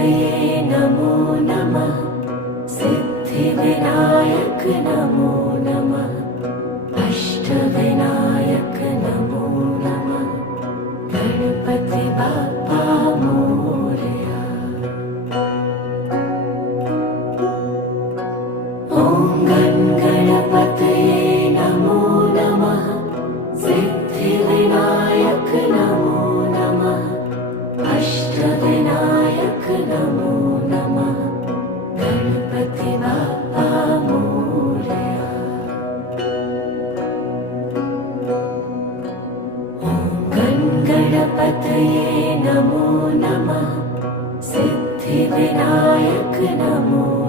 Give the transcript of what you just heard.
गणपतये नमो नमः। सिद्धिविनायक नमो नमः। अष्टविनायक नमो नमः। गणपति बाप्पा मोरया। ॐ गण नमो नमः. गणपति मोरया ॐ गण गणपतये नमो नमः. सिद्धिविनायक नमो